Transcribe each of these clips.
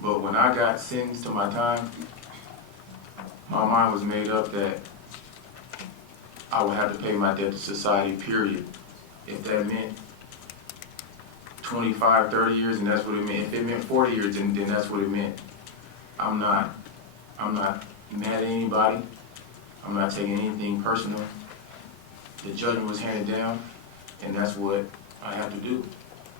But when I got sentenced to my time, my mind was made up that I would have to pay my debt to society, period. If that meant 25, 30 years, and that's what it meant. If it meant 40 years, then that's what it meant. I'm not mad at anybody. I'm not taking anything personal. The judgment was handed down, and that's what I have to do.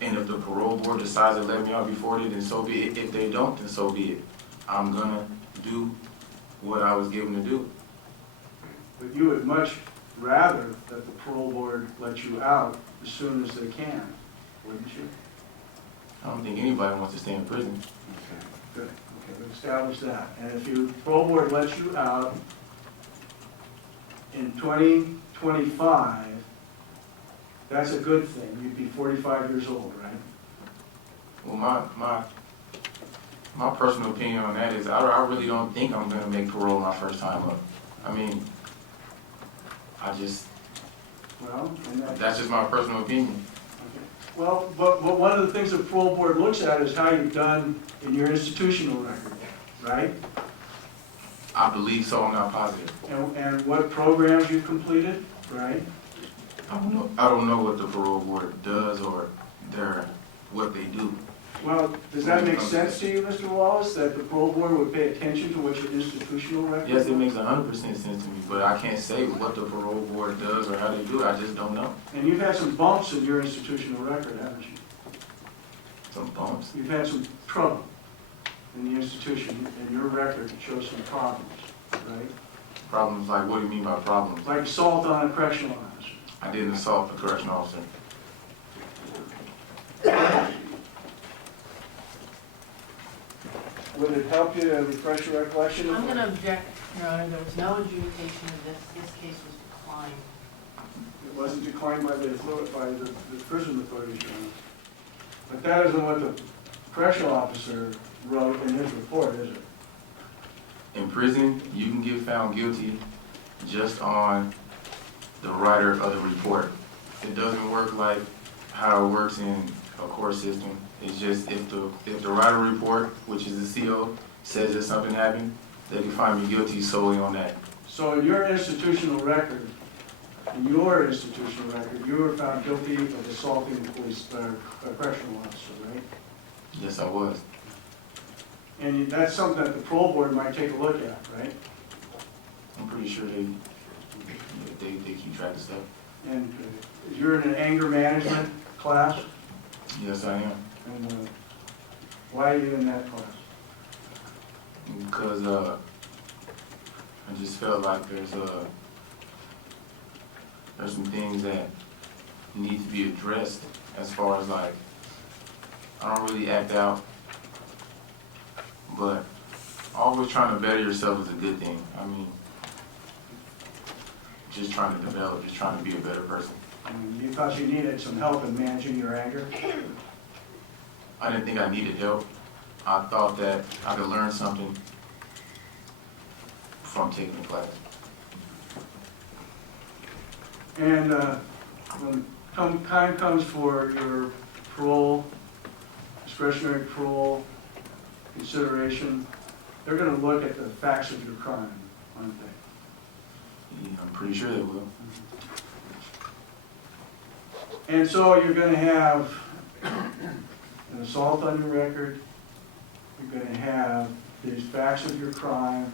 And if the parole board decides to let me out before it, then so be it. If they don't, then so be it. I'm gonna do what I was given to do. But you would much rather that the parole board let you out as soon as they can, wouldn't you? I don't think anybody wants to stay in prison. Okay, good. Okay, we've established that. And if the parole board lets you out in 2025, that's a good thing. You'd be 45 years old, right? Well, my personal opinion on that is I really don't think I'm gonna make parole my first time up. I mean, Well, and that's just my personal opinion. okay. Well, but one of the things the parole board looks at is how you've done in your institutional record, right? I believe so, I'm not positive. And what programs you've completed, right? I don't know what the parole board does or what they do. Well, does that make sense to you, Mr. Wallace, that the parole board would pay attention to what your institutional record is? Yes, it makes 100% sense to me, but I can't say what the parole board does or how they do it. I just don't know. And you've had some bumps in your institutional record, haven't you? Some bumps. You've had some trouble in the institution, and your record shows some problems, right? Problems like, what do you mean by problems? Like assault on a correctional officer. I didn't assault the correctional officer. Would it help you to refresh your recollection? I'm going to object, Your Honor. There was no adjudication of this. This case was declined. It wasn't declined by the prison authorities, Your Honor. But that isn't what the correctional officer wrote in his report, is it? In prison, you can get found guilty just on the writer of the report. It doesn't work like how it works in a court system. It's just if the writer report, which is the CO, says that something happened, they can find me guilty solely on that. So in your institutional record, you were found guilty of assaulting a correctional officer, right? Yes, I was. And that's something that the parole board might take a look at, right? I'm pretty sure they keep track of stuff. And you're in an anger management class, Yes, I am. and why are you in that class? Because I just felt like there's some things that need to be addressed as far as like, I don't really act out, but always trying to better yourself is a good thing. I mean, just trying to develop, just trying to be a better person. And you thought you needed some help in managing your anger? I didn't think I needed help. I thought that I could learn something from taking the class. And when time comes for your parole, discretionary parole consideration, they're going to look at the facts of your crime, aren't they? Yeah, I'm pretty sure they will. And so you're going to have an assault on your record. You're going to have these facts of your crime.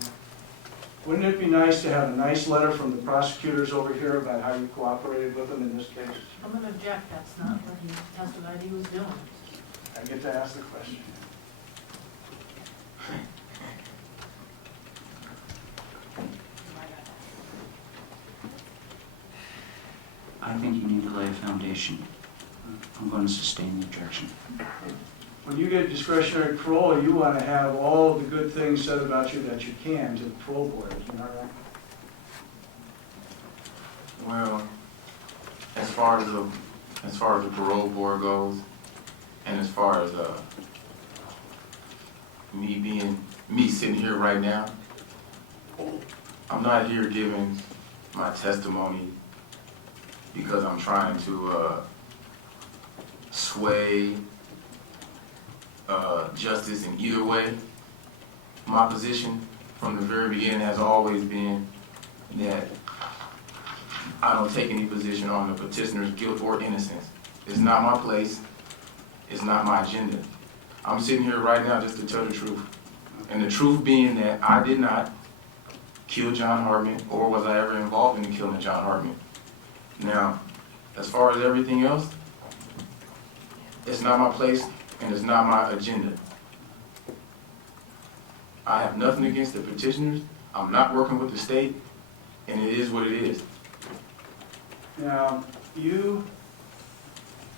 Wouldn't it be nice to have a nice letter from the prosecutors over here about how you cooperated with them in this case? I'm going to object. That's not what he testified he was doing. I get to ask the question. I think you need to lay a foundation. I'm going to sustain the objection. When you get discretionary parole, you want to have all of the good things said about you that you can to the parole board, is that right? Well, as far as the parole board goes, and as far as me sitting here right now, I'm not here giving my testimony because I'm trying to sway justice in either way. My position from the very beginning has always been that I don't take any position on the petitioner's guilt or innocence. It's not my place. It's not my agenda. I'm sitting here right now just to tell the truth. And the truth being that I did not kill John Hartman, or was I ever involved in the killing of John Hartman. Now, as far as everything else, it's not my place and it's not my agenda. I have nothing against the petitioners. I'm not working with the state, and it is what it is. Now, you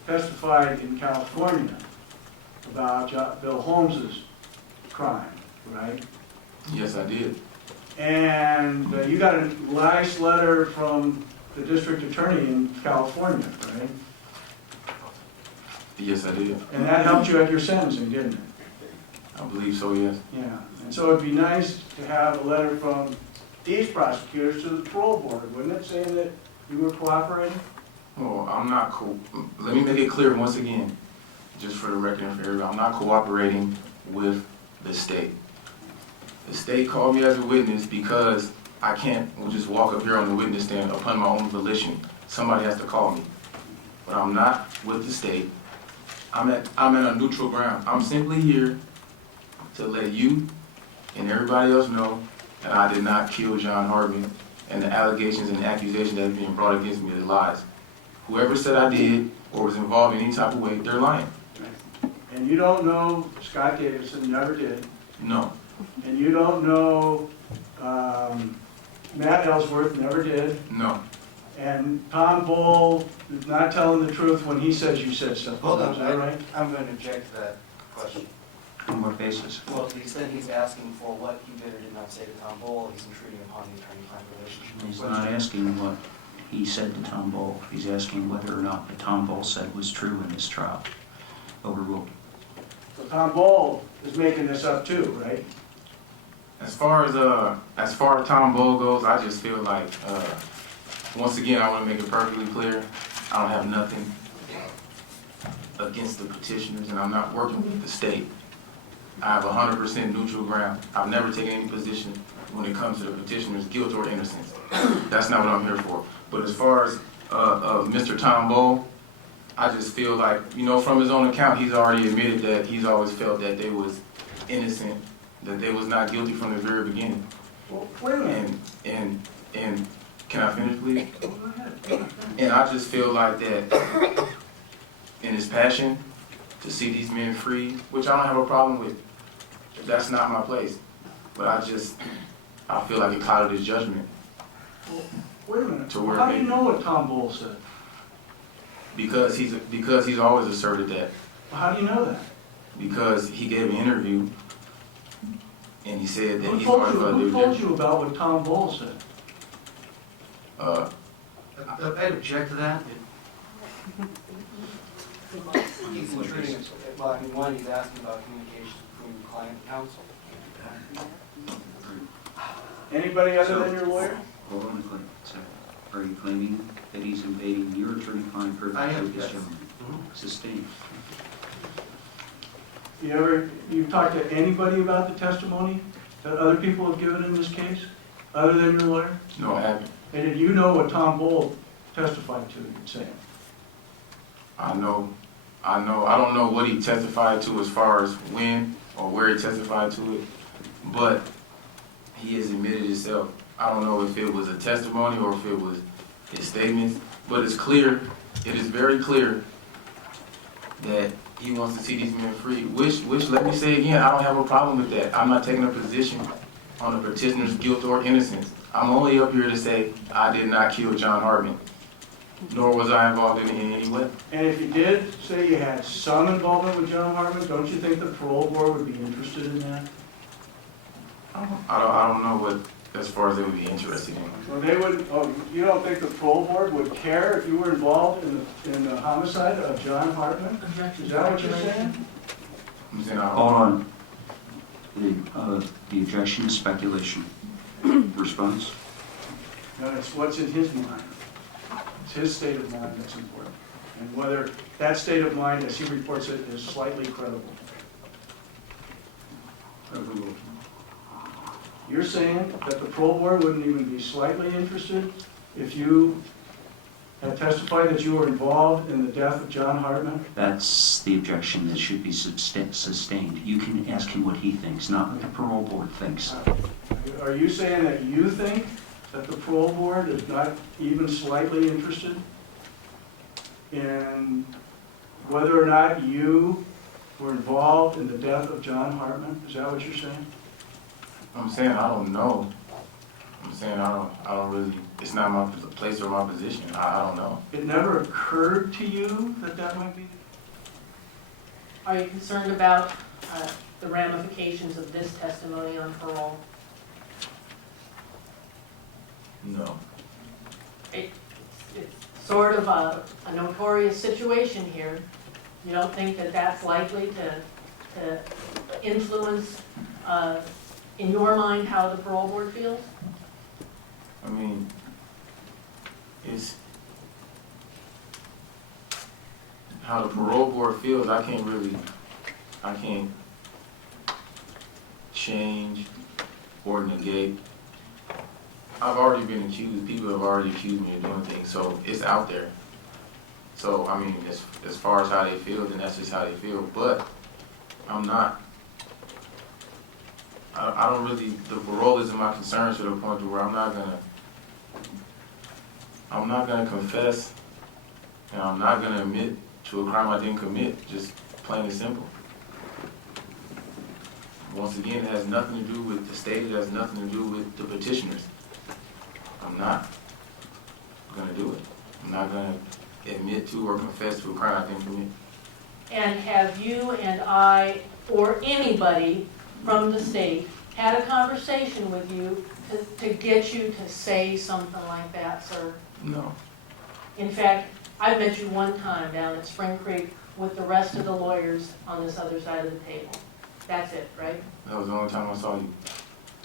testified in California about Bill Holmes's crime, right? Yes, I did. And you got a nice letter from the district attorney in California, right? Yes, I did. And that helped you at your sentencing, didn't it? I believe so, yes. Yeah. And so it'd be nice to have a letter from these prosecutors to the parole board, wouldn't it, saying that you were cooperating? Oh, I'm not let me make it clear once again, just for the record and for everybody, I'm not cooperating with the state. The state called me as a witness because I can't just walk up here on the witness stand upon my own volition. Somebody has to call me. But I'm not with the state. I'm at a neutral ground. I'm simply here to let you and everybody else know that I did not kill John Hartman, and the allegations and the accusations that are being brought against me are lies. Whoever said I did or was involved in any type of way, they're lying. And you don't know Scott Davidson, never did. No. And you don't know Matt Ellsworth, never did. No. And Tom Bull is not telling the truth when he says you said something. Hold on, Is that right? I'm going to object to that question. On what basis? Well, to the extent he's asking for what he did or did not say to Tom Bull, he's intruding upon the attorney-client relationship. He's not asking what he said to Tom Bull. He's asking whether or not what Tom Bull said was true in this trial. Overruled. So Tom Bull is making this up too, right? As far as Tom Bull goes, I just feel like, once again, I want to make it perfectly clear, I don't have nothing against the petitioners, and I'm not working with the state. I have 100% neutral ground. I've never taken any position when it comes to the petitioner's guilt or innocence. That's not what I'm here for. But as far as Mr. Tom Bull, I just feel like, you know, from his own account, he's already admitted that he's always felt that they was innocent, that they was not guilty from the very beginning. Well, wait a minute. And can I finish, please? Go ahead. And I just feel like that in his passion to see these men free, which I don't have a problem with, that's not my place. But I feel like it clouded his judgment. Well, wait a minute. To where How do you maybe- know what Tom Bull said? Because he's always asserted that. Well, how do you know that? Because he gave an interview and he said that Who he's told always you, going to who do told that. you about what Tom Bull said? I'd object to that. He's intruding, well, I mean, one, he's asking about communication between client and counsel. Anybody other than your lawyer? Hold on a second. So, are you claiming that he's invading your attorney-client privilege I am, with this yes. gentleman? Sustained. You talked to anybody about the testimony that other people have given in this case, other than your lawyer? No, I haven't. And did you know what Tom Bull testified to, you'd say? I don't know what he testified to as far as when or where he testified to it, but he has admitted himself. I don't know if it was a testimony or if it was his statements, but it's clear, it is very clear that he wants to see these men free, which let me say again, I don't have a problem with that. I'm not taking a position on the petitioner's guilt or innocence. I'm only up here to say I did not kill John Hartman, nor was I involved in it in any way. And if you did say you had some involvement with John Hartman, don't you think the parole board would be interested in that? I don't know what, as far as they would be interested in. Well, they would, you don't think the parole board would care if you were involved in the homicide of John Hartman? Objection. Is that what you're saying? I'm saying I Hold don't. on. The objection is speculation. Response? No, it's what's in his mind. It's his state of mind that's important. And whether that state of mind, as he reports it, is slightly credible. Overruled. You're saying that the parole board wouldn't even be slightly interested if you had testified that you were involved in the death of John Hartman? That's the objection that should be sustained. You can ask him what he thinks, not what the parole board thinks. Are you saying that you think that the parole board is not even slightly interested in whether or not you were involved in the death of John Hartman? Is that what you're saying? I'm saying I don't know. I'm saying I don't really, it's not my place or my position. I don't know. It never occurred to you that that might be? Are you concerned about the ramifications of this testimony on parole? No. It's sort of a notorious situation here. You don't think that that's likely to influence, in your mind, how the parole board feels? I mean, it's how the parole board feels. I can't change or negate. I've already been accused. People have already accused me of doing things, so it's out there. So I mean, as far as how they feel, then that's just how they feel. But I'm not. I don't really. The parole isn't my concern to the point to where I'm not gonna confess, and I'm not gonna admit to a crime I didn't commit. Just plain and simple. Once again, it has nothing to do with the state. It has nothing to do with the petitioners. I'm not gonna do it. I'm not gonna admit to or confess to a crime I didn't commit. And have you and I, or anybody from the state, had a conversation with you to get you to say something like that, sir? No. In fact, I met you one time down at Spring Creek with the rest of the lawyers on this other side of the table. That's it, right? That was the only time I saw you.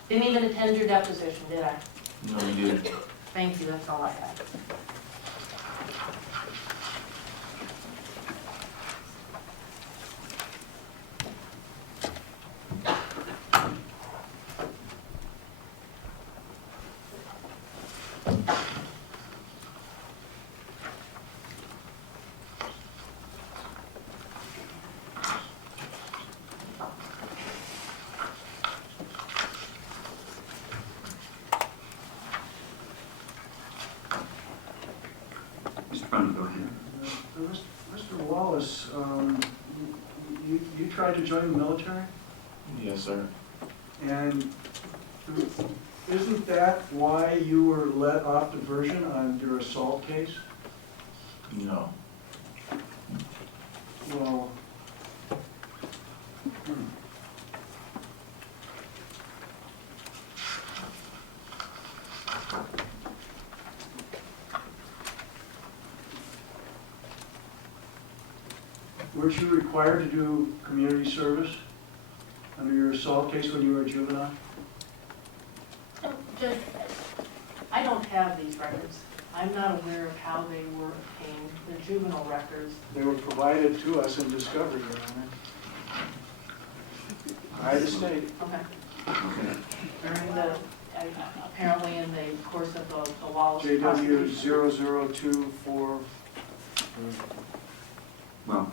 Didn't even attend your deposition, did I? No, you didn't. Thank you, that's all I had. Mr. Bundy, go ahead. Mr. Wallace, you tried to join the military? Yes, sir. And isn't that why you were let off diversion on your assault case? No. Well, weren't you required to do community service under your assault case when you were a juvenile? Judge, I don't have these records. I'm not aware of how they were obtained, the juvenile records. They were provided to us in discovery, Your Honor. By the state. Okay. During the, apparently in the course of the Wallace JW prosecution. 0024. Well,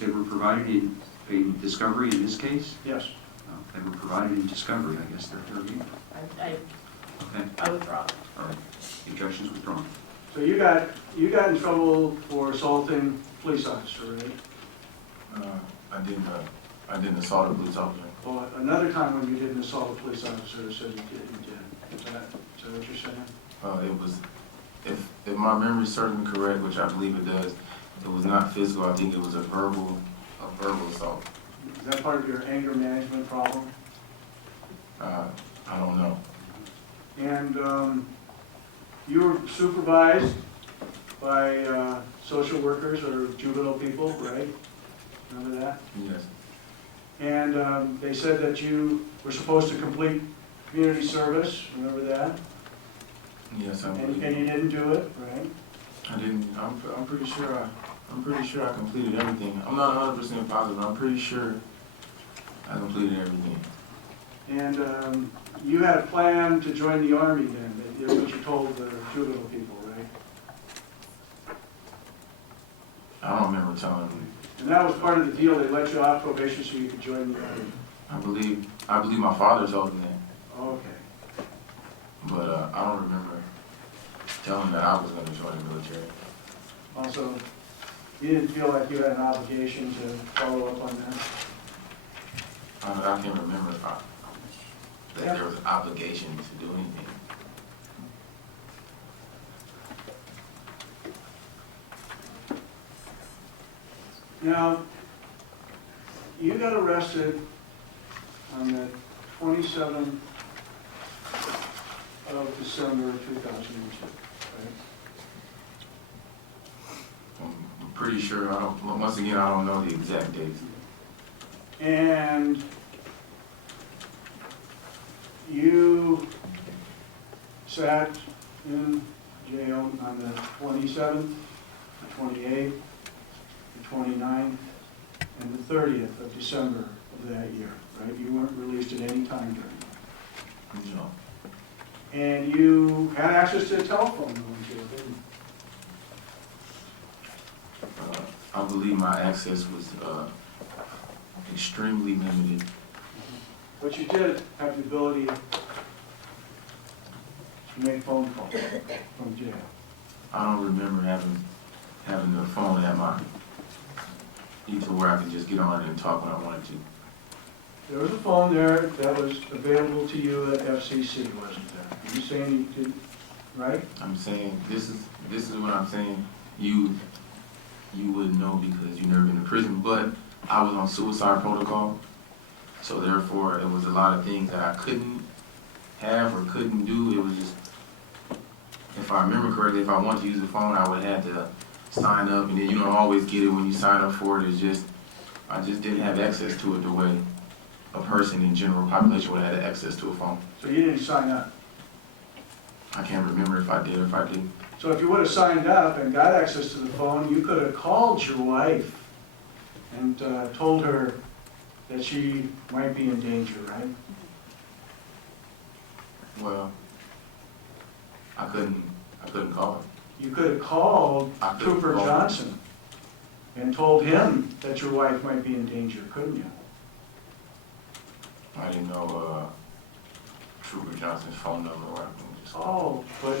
they were provided in discovery in this case? Yes. They were provided in discovery, I guess they're fair game. Okay, I withdraw. all right. The objection's withdrawn. So you got in trouble for assaulting a police officer, right? I didn't assault a police officer. Well, another time when you didn't assault a police officer, said you did. Is that what you're saying? It was, if my memory serves me correct, which I believe it does, it was not physical. I think it was a verbal assault. Is that part of your anger management problem? I don't know. And you were supervised by social workers or juvenile people, right? Remember that? Yes. And they said that you were supposed to complete community service, remember that? Yes, I And believe. you didn't do it, right? I didn't. I'm pretty sure I completed everything. I'm not 100% positive, but I'm pretty sure I completed everything. And you had a plan to join the Army then, that's what you told the juvenile people, right? I don't remember telling them. And that was part of the deal, they let you off probation so you could join the Army. I believe my father told them that, Okay. but I don't remember telling them that I was gonna join the military. Also, you didn't feel like you had an obligation to follow up on that? I can't remember if that there was an obligation to do anything. Now, you got arrested on the 27th of December 2002, right? I'm pretty sure, once again, I don't know the exact dates. And you sat in jail on the 27th, the 28th, the 29th, and the 30th of December of that year, right? You weren't released at any time during that. No. And you had access to a telephone going jail, didn't you? I believe my access was extremely limited. But you did have the ability to make phone calls from jail. I don't remember having the phone at my either where I could just get on it and talk when I wanted to. There was a phone there that was available to you at FCC, wasn't there? Are you saying you didn't, right? I'm saying this is what I'm saying. You wouldn't know because you've never been to prison, but I was on suicide protocol, so therefore it was a lot of things that I couldn't have or couldn't do. It was just, if I remember correctly, if I wanted to use the phone, I would have to sign up, and then you don't always get it when you sign up for it. It's just, I just didn't have access to it the way a person in general population would have had access to a phone. So you didn't sign up. I can't remember if I did or if I didn't. So if you would have signed up and got access to the phone, you could have called your wife and told her that she might be in danger, right? Well, I couldn't call her. You could have called I couldn't Trooper call her. Johnson and told him that your wife might be in danger, couldn't you? I didn't know Trooper Johnson's phone number. Or I couldn't just Oh, but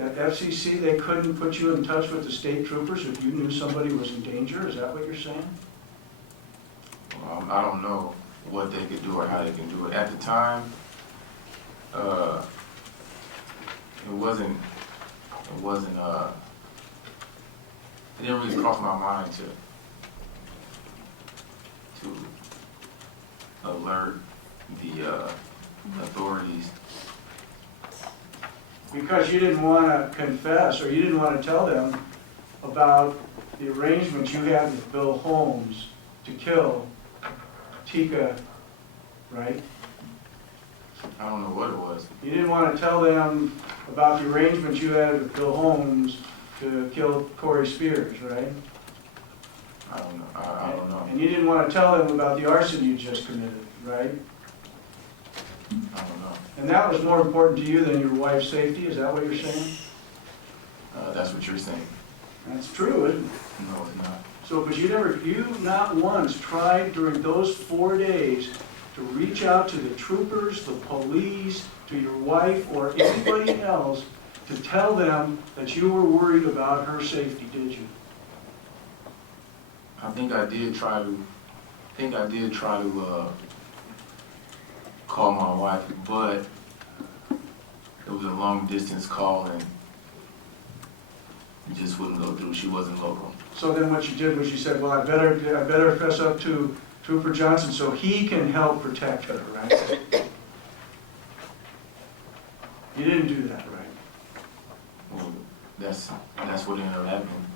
at FCC, they couldn't put you in touch with the state troopers if you knew somebody was in danger? Is that what you're saying? I don't know what they could do or how they can do it. At the time, it didn't really cross my mind to alert the authorities. Because you didn't want to confess, or you didn't want to tell them about the arrangement you had with Bill Holmes to kill Teacka, right? I don't know what it was. You didn't want to tell them about the arrangement you had with Bill Holmes to kill Corey Spears, right? I don't know. I don't know. And you didn't want to tell them about the arson you just committed, right? I don't know. And that was more important to you than your wife's safety, is that what you're saying? That's what you're saying. That's true, isn't it? No, it's not. So, but you not once tried during those 4 days to reach out to the troopers, the police, to your wife, or anybody else to tell them that you were worried about her safety, did you? I think I did try to call my wife, but it was a long distance call and it just wouldn't go through. She wasn't local. So then what you did was you said, well, I better fess up to Trooper Johnson so he can help protect her, right? You didn't do that, right? Well, that's what ended up happening.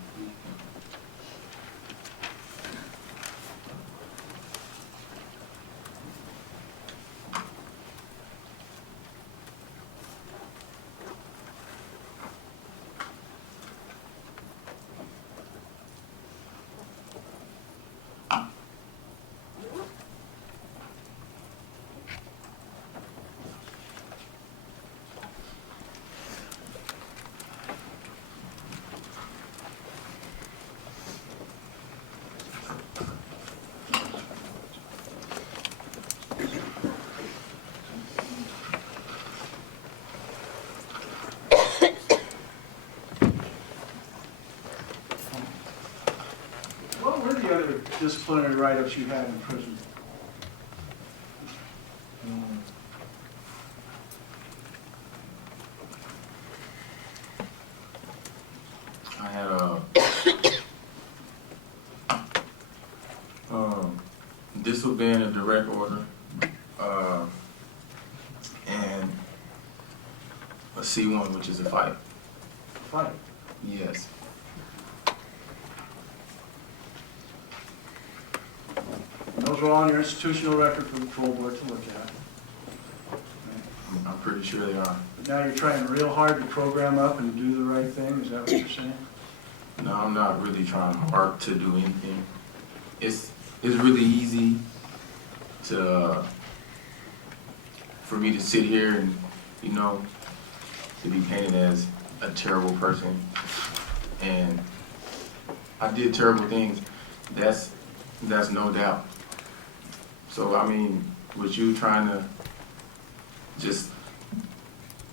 disciplinary write-ups you had in prison? I had disobeying a direct order, and a C1, which is a fight. Fight. Yes. Those are all on your institutional record for the parole board to look at. I'm pretty sure they are. But now you're trying real hard to program up and do the right thing, is that what you're saying? No, I'm not really trying hard to do anything. It's really easy to for me to sit here and, you know, to be painted as a terrible person. And I did terrible things. That's no doubt. So I mean, with you trying to just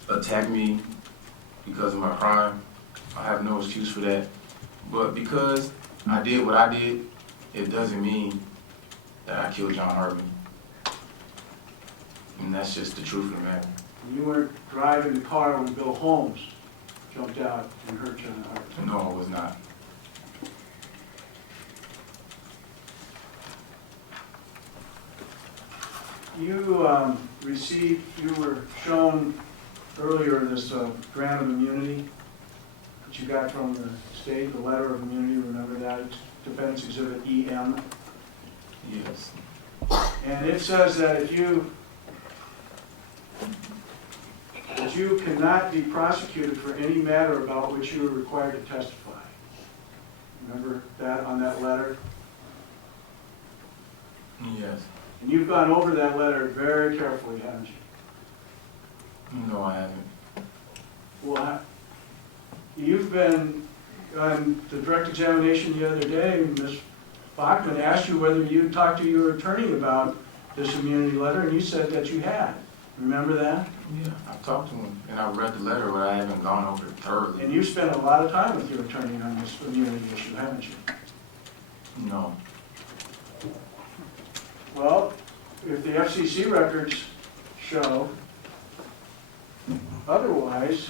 attack me because of my crime, I have no excuse for that. But because I did what I did, it doesn't mean that I killed John Hartman. And that's just the truth of the matter. You weren't driving the car when Bill Holmes jumped out and hurt John Hartman. No, I was not. You were shown earlier this grant of immunity that you got from the state, the letter of immunity, remember that? It's Defense Exhibit EM. Yes. And it says that you cannot be prosecuted for any matter about which you are required to testify. Remember that on that letter? Yes. And you've gone over that letter very carefully, haven't you? No, I haven't. Well, you've been on the direct examination the other day, Ms. Bachman asked you whether you talked to your attorney about this immunity letter, and you said that you had. Remember that? Yeah, I talked to him, and I read the letter, but I haven't gone over it thoroughly. And you spent a lot of time with your attorney on this immunity issue, haven't you? No. Well, if the FCC records show otherwise,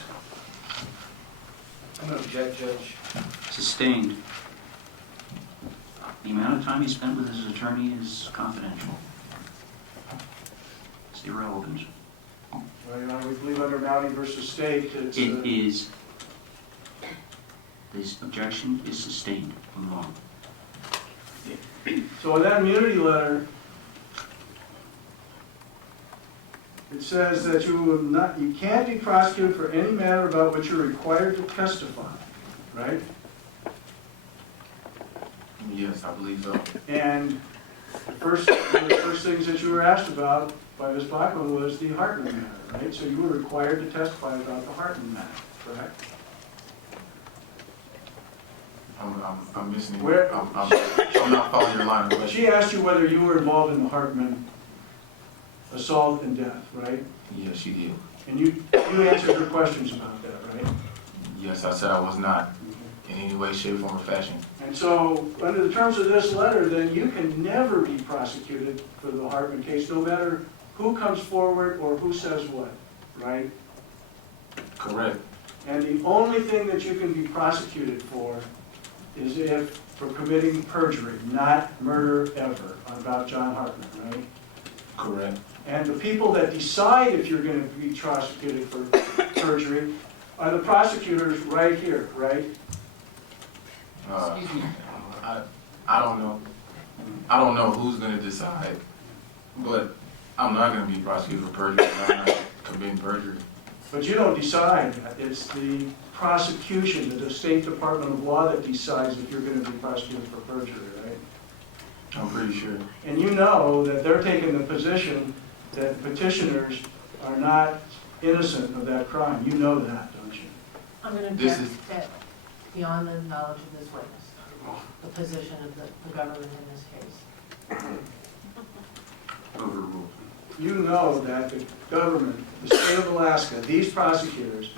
I'm going to object, Judge. Sustained. The amount of time he spent with his attorney is confidential. It's irrelevant. well, you know, we believe under Mounty versus State, it's... It is. This objection is sustained. Move on. So in that immunity letter, it says that you can't be prosecuted for any matter about which you're required to testify, right? Yes, I believe so. And one of the first things that you were asked about by Ms. Bachman was the Hartman matter, right? So you were required to testify about the Hartman matter, correct? I'm missing. Where- I'm not following your line of question. She asked you whether you were involved in the Hartman assault and death, right? Yes, she did. And you answered her questions about that, right? Yes, I said I was not in any way, shape, form, or fashion. And so, under the terms of this letter, then you can never be prosecuted for the Hartman case, no matter who comes forward or who says what, right? Correct. And the only thing that you can be prosecuted for is if for committing perjury, not murder ever, about John Hartman, right? Correct. And the people that decide if you're going to be prosecuted for perjury are the prosecutors right here, right? Excuse me. I don't know. I don't know who's going to decide, but I'm not going to be prosecuted for perjury. I'm not committing perjury. But you don't decide that. It's the prosecution, the State Department of Law that decides if you're going to be prosecuted for perjury, right? I'm pretty sure. And you know that they're taking the position that petitioners are not innocent of that crime. You know that, don't you? I'm going to This object that beyond the knowledge of this witness, the position of the government in this case. Overruled. You know that the government, the state of Alaska, these prosecutors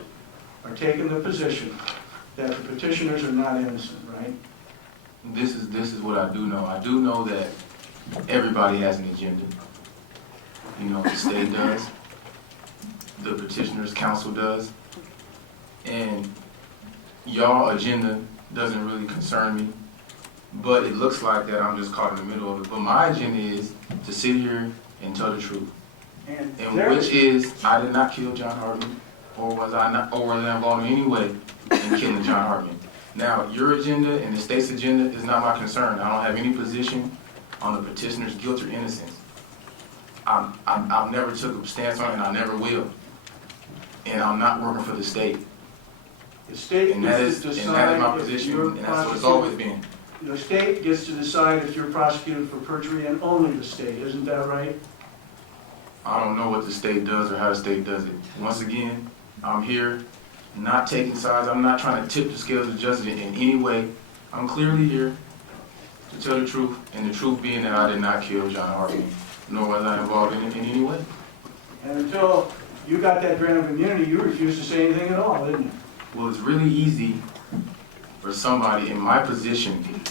are taking the position that the petitioners are not innocent, right? this is what I do know. I do know that everybody has an agenda. You know, the state does, the petitioner's counsel does, and y'all agenda doesn't really concern me, but it looks like that I'm just caught in the middle of it. But my agenda is to sit here and tell the truth, And and there- which is I did not kill John Hartman, or was I involved in any way in killing John Hartman. Now, your agenda and the state's agenda is not my concern. I don't have any position on the petitioner's guilt or innocence. I've never took a stance on it, and I never will. And I'm not working for the state. The state And that gets is, to and decide that is my if position, you're and that's what it's prosecuted. always been. The state gets to decide if you're prosecuted for perjury, and only the state, isn't that right? I don't know what the state does or how the state does it. Once again, I'm here, not taking sides. I'm not trying to tip the scales of justice in any way. I'm clearly here to tell the truth, and the truth being that I did not kill John Hartman, nor was I involved in it in any way. And until you got that grant of immunity, you refused to say anything at all, didn't you? Well, it's really easy for somebody in my position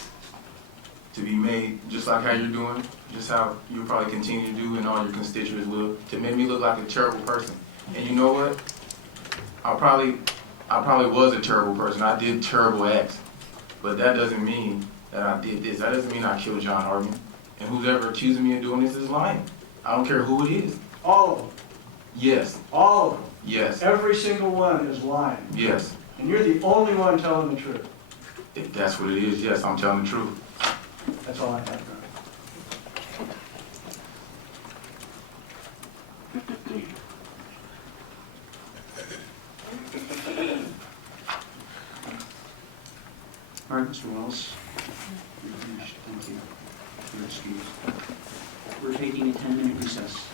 to be made, just like how you're doing, just how you'll probably continue to do and all your constituents will, to make me look like a terrible person. And you know what? I probably was a terrible person. I did terrible acts. But that doesn't mean that I did this. That doesn't mean I killed John Hartman. And who's ever accusing me of doing this is lying. I don't care who it is. All of them, Yes, all of them. yes, Every single one is lying. yes. And you're the only one telling the truth. If that's what it is, yes, I'm telling the truth. That's all I have, Your Honor. All right, Mr. Wallace. You're finished. Thank you. You're excused. We're taking a 10-minute recess.